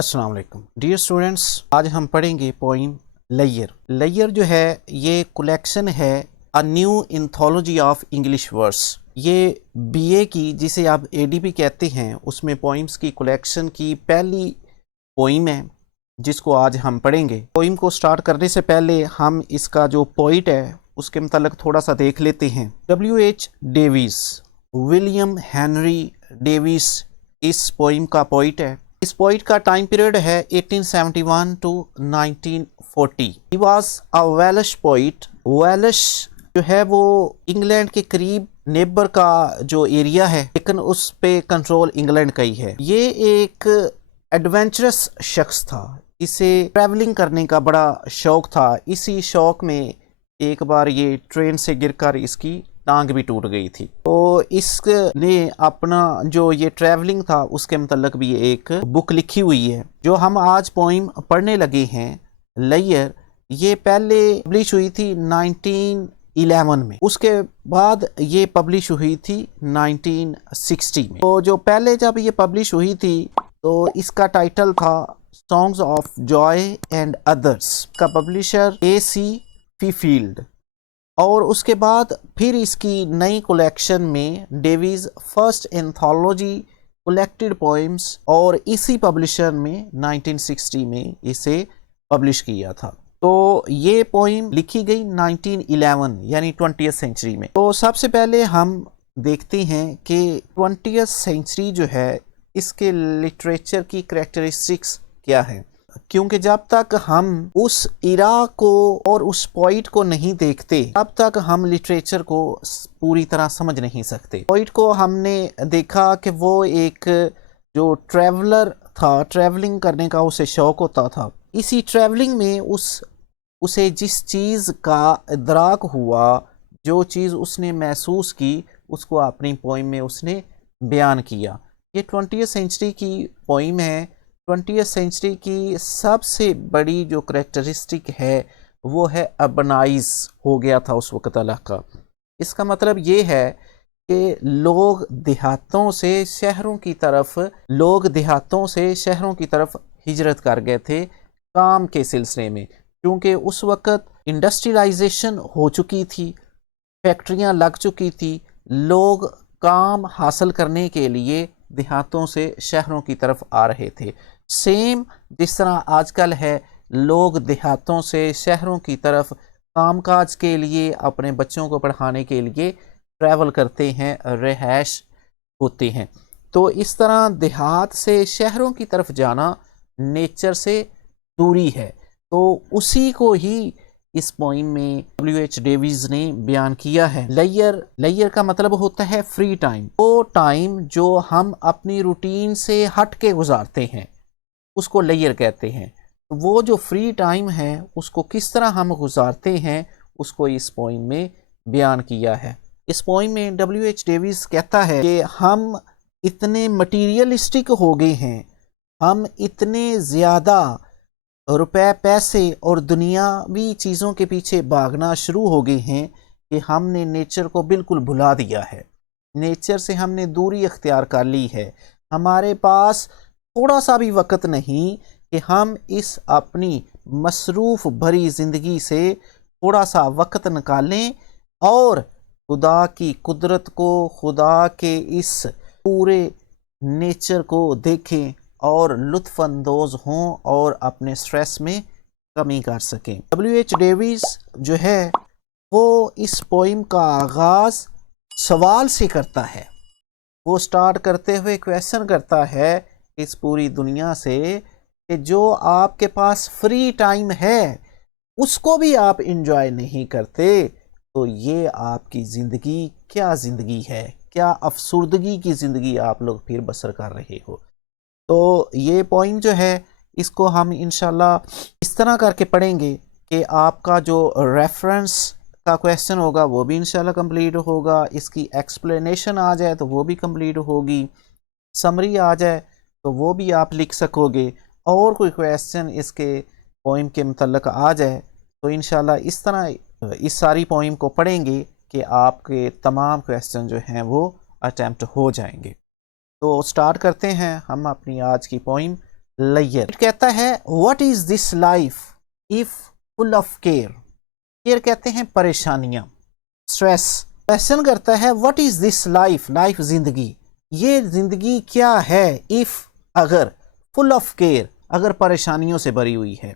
अस्सलाम वालेकुम dear students, आज हम पढ़ेंगे पोइम लेयर। लेयर जो है ये कलेक्शन है a new anthology of English words. ये बीए की, जिसे आप एडीपी कहते हैं, उसमें पोइम्स की कलेक्शन की पहली पोइम है जिसको आज हम पढ़ेंगे। पोइम को स्टार्ट करने से पहले हम इसका जो पोइट है उसके मतलब थोड़ा सा देख लेते हैं। W.H. Davies, William Henry Davies इस पोइम का पोइट है। इस पोइट का टाइम पीरियड है 1871 to 1940। He was a Welsh poet. Welsh जो है वो इंग्लैंड के करीब नेबर का जो एरिया है, लेकिन उस पे कंट्रोल इंग्लैंड का ही है। ये एक एडवेंचरस शख्स था। इसे ट्रैवलिंग करने का बड़ा शौक था। इसी शौक में एक बार ये ट्रेन से गिरकर इसकी टांग भी टूट गई थी। तो इसने अपना जो ये ट्रैवलिंग था उसके मतलब भी एक बुक लिखी हुई है जो हम आज पोइम पढ़ने लगे हैं, लेयर। ये पहले पब्लिश हुई थी 1911 में, उसके बाद ये पब्लिश हुई थी 1960 में। तो जो पहले जब ये पब्लिश हुई थी तो इसका टाइटल था songs of Joy and others. का पब्लिशर AC फीफील्ड। और उसके बाद फिर इसकी नई कलेक्शन में Davis first anthology collected poems, और इसी पब्लिशर में 1960 में इसे पब्लिश किया था। तो ये पोइम लिखी गई 1911 यानी 20th सेंचुरी में। तो सबसे पहले हम देखते हैं कि 20th सेंचुरी जो है इसके लिटरेचर की कैरेक्टरिस्टिक्स क्या है, क्योंकि जब तक हम उस इरा को और उस पॉइंट को नहीं देखते तब तक हम लिटरेचर को पूरी तरह समझ नहीं सकते। पॉइंट को हमने देखा कि वो एक जो ट्रैवलर था, ट्रैवलिंग करने का उसे शौक होता था। इसी ट्रैवलिंग में उसे जिस चीज़ का इदराक हुआ, जो चीज़ उसने महसूस की, उसको अपनी पोइम में उसने बयान किया। ये 20th सेंचुरी की पोइम है। 20th सेंचुरी की सबसे बड़ी जो करेक्टरिस्टिक है वो है अर्बनाइज हो गया था उस वक्त इलाका। इसका मतलब ये है कि लोग देहातों से शहरों की तरफ हिजरत कर गए थे काम के सिलसिले में, क्योंकि उस वक्त इंडस्ट्रियलाइजेशन हो चुकी थी, फैक्ट्रियां लग चुकी थी। लोग काम हासिल करने के लिए देहातों से शहरों की तरफ आ रहे थे। सेम जिस तरह आजकल है, लोग देहातों से शहरों की तरफ कामकाज के लिए, अपने बच्चों को पढ़ाने के लिए ट्रैवल करते हैं, रिहाइश होते हैं। तो इस तरह देहात से शहरों की तरफ जाना नेचर से दूरी है। तो उसी को ही इस पोइम में W.H. डेविस ने बयान किया है। लेयर का मतलब होता है फ्री टाइम। वो टाइम जो हम अपनी रूटीन से हट के गुजारते हैं उसको लेयर कहते हैं। वो जो फ्री टाइम है उसको किस तरह हम गुजारते हैं उसको इस पोइम में बयान किया है। इस पोइम में W.H. डेविस कहता है कि हम इतने मटीरियलिस्टिक हो गए हैं, हम इतने ज़्यादा रुपए पैसे और दुनियावी चीज़ों के पीछे भागना शुरू हो गए हैं कि हमने नेचर को बिल्कुल भुला दिया है। नेचर से हमने दूरी अख्तियार कर ली है। हमारे पास थोड़ा सा भी वक्त नहीं कि हम इस अपनी मसरूफ़ भरी ज़िंदगी से थोड़ा सा वक्त निकालें और खुदा की कुदरत को, खुदा के इस पूरे नेचर को देखें और लुत्फ़ अंदोज़ हों और अपने स्ट्रेस में कमी कर सकें। W.H. डेविस जो है वो इस पोइम का आगाज़ सवाल से करता है। वो स्टार्ट करते हुए क्वेश्चन करता है इस पूरी दुनिया से कि जो आपके पास फ्री टाइम है उसको भी आप इंजॉय नहीं करते, तो ये आपकी ज़िंदगी क्या ज़िंदगी है, क्या अफसुर्दगी की ज़िंदगी आप लोग फिर बसर कर रहे हो। तो ये पोइम जो है इसको हम इंशाल्लाह इस तरह करके पढ़ेंगे कि आपका जो रेफरेंस का क्वेश्चन होगा वो भी इंशाल्लाह कंप्लीट होगा, इसकी एक्सप्लेनेशन आ जाए तो वो भी कंप्लीट होगी, समरी आ जाए तो वो भी आप लिख सकोगे, और कोई क्वेश्चन इसके पोइम के मतलब आ जाए तो इंशाल्लाह इस तरह इस सारी पोइम को पढ़ेंगे कि आपके तमाम क्वेश्चन जो हैं वो अटैम्प्ट हो जाएंगे। तो स्टार्ट करते हैं हम अपनी आज की पोइम layer. کہتا ہے what is this life if full of care. care کہتے ہیں پریشانیاں، stress. question کرتا ہے what is this life. life زندگی، یہ زندگی کیا ہے if اگر full of care اگر پریشانیوں سے بھری ہوئی ہے.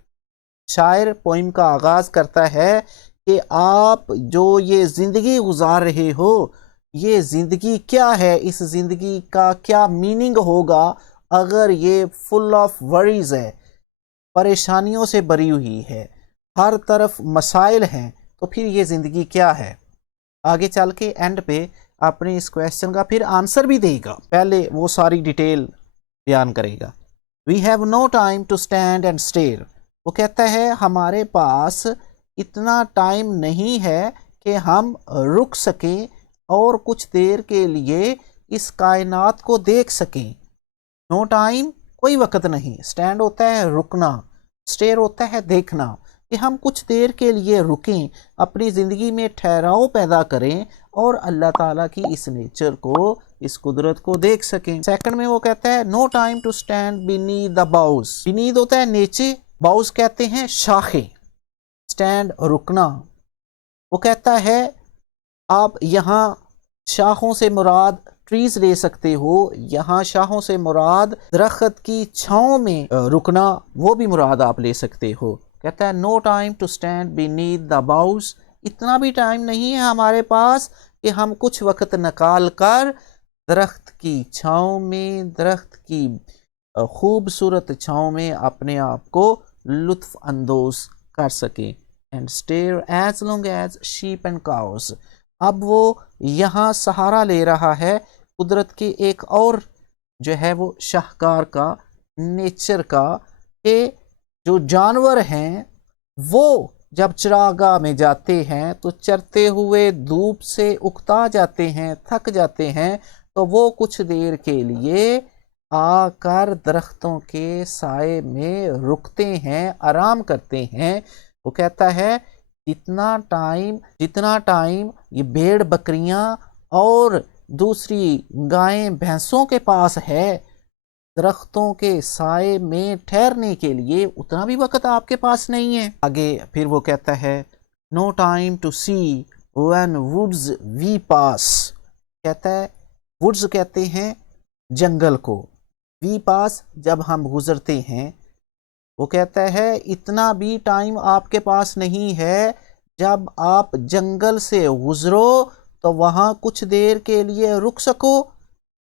شاعر پوئم کا آغاز کرتا ہے کہ آپ جو یہ زندگی گزار رہے ہو، یہ زندگی کیا ہے، اس زندگی کا کیا میننگ ہوگا اگر یہ فل آف وریز ہے، پریشانیوں سے بھری ہوئی ہے، ہر طرف مسائل ہیں، تو پھر یہ زندگی کیا ہے. آگے چل کے اینڈ پہ اپنے اس کویسچن کا پھر آنسر بھی دے گا، پہلے وہ ساری ڈیٹیل بیان کرے گا. We have no time to stand and stare. وہ کہتا ہے ہمارے پاس اتنا ٹائم نہیں ہے کہ ہم رک سکیں اور کچھ دیر کے لیے اس کائنات کو دیکھ سکیں. نو ٹائم کوئی وقت نہیں. اسٹینڈ ہوتا ہے رکنا، اسٹیئر ہوتا ہے دیکھنا، کہ ہم کچھ دیر کے لیے رکیں، اپنی زندگی میں ٹھہراؤ پیدا کریں اور اللہ تعالیٰ کی اس نیچر کو، اس قدرت کو دیکھ سکیں. سیکنڈ میں وہ کہتا ہے no time to stand beneath the boughs. beneath ہوتا ہے نیچے، باؤز کہتے ہیں شاخیں. اسٹینڈ رکنا. وہ کہتا ہے آپ یہاں شاخوں سے مراد ٹریز لے سکتے ہو، یہاں شاخوں سے مراد درخت کی چھاؤں میں رکنا، وہ بھی مراد آپ لے سکتے ہو. کہتا ہے no time to stand beneath the boughs. اتنا بھی ٹائم نہیں ہے ہمارے پاس کہ ہم کچھ وقت نکال کر درخت کی چھاؤں میں، درخت کی خوبصورت چھاؤں میں اپنے آپ کو لطف اندوز کر سکیں. And stare as long as sheep and cows. اب وہ یہاں سہارا لے رہا ہے قدرت کے ایک اور جو ہے وہ شاہکار کا، نیچر کا، کہ جو جانور ہیں وہ جب چراگاہ میں جاتے ہیں تو چرتے ہوئے دھوپ سے اکتا جاتے ہیں، تھک جاتے ہیں، تو وہ کچھ دیر کے لیے آ کر درختوں کے سائے میں رکتے ہیں، آرام کرتے ہیں. وہ کہتا ہے جتنا ٹائم یہ بھیڑ بکریاں اور دوسری گائیں بھینسوں کے پاس ہے درختوں کے سائے میں ٹھہرنے کے لیے، اتنا بھی وقت آپ کے پاس نہیں ہے. آگے پھر وہ کہتا ہے no time to see when woods we pass. کہتا ہے ووڈز کہتے ہیں جنگل کو، وی پاس جب ہم گزرتے ہیں. وہ کہتا ہے اتنا بھی ٹائم آپ کے پاس نہیں ہے، جب آپ جنگل سے گزرو تو وہاں کچھ دیر کے لیے رک سکو.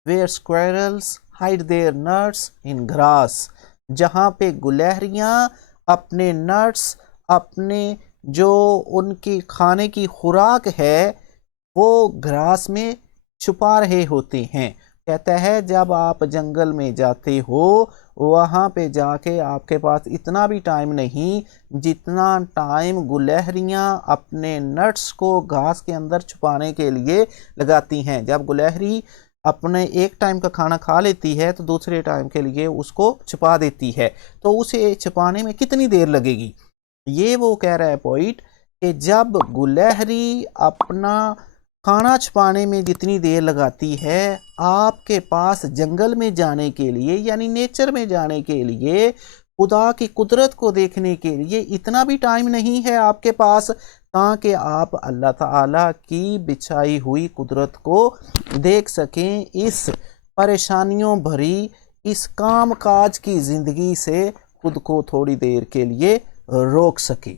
where squirrels hide their nuts in grass. جہاں پہ گلہریاں اپنے نٹس، اپنے جو ان کی کھانے کی خوراک ہے وہ گھاس میں چھپا رہے ہوتے ہیں. کہتا ہے جب آپ جنگل میں جاتے ہو وہاں پہ جا کے آپ کے پاس اتنا بھی ٹائم نہیں جتنا ٹائم گلہریاں اپنے نٹس کو گھاس کے اندر چھپانے کے لیے لگاتی ہیں. جب گلہری اپنے ایک ٹائم کا کھانا کھا لیتی ہے تو دوسرے ٹائم کے لیے اس کو چھپا دیتی ہے، تو اسے چھپانے میں کتنی دیر لگے گی. یہ وہ کہہ رہا ہے پوئٹ کہ جب گلہری اپنا کھانا چھپانے میں جتنی دیر لگاتی ہے، آپ کے پاس جنگل میں جانے کے لیے، یعنی نیچر میں جانے کے لیے، خدا کی قدرت کو دیکھنے کے لیے اتنا بھی ٹائم نہیں ہے آپ کے پاس تاکہ آپ اللہ تعالیٰ کی بچھائی ہوئی قدرت کو دیکھ سکیں، اس پریشانیوں بھری اس کام کاج کی زندگی سے خود کو تھوڑی دیر کے لیے روک سکیں.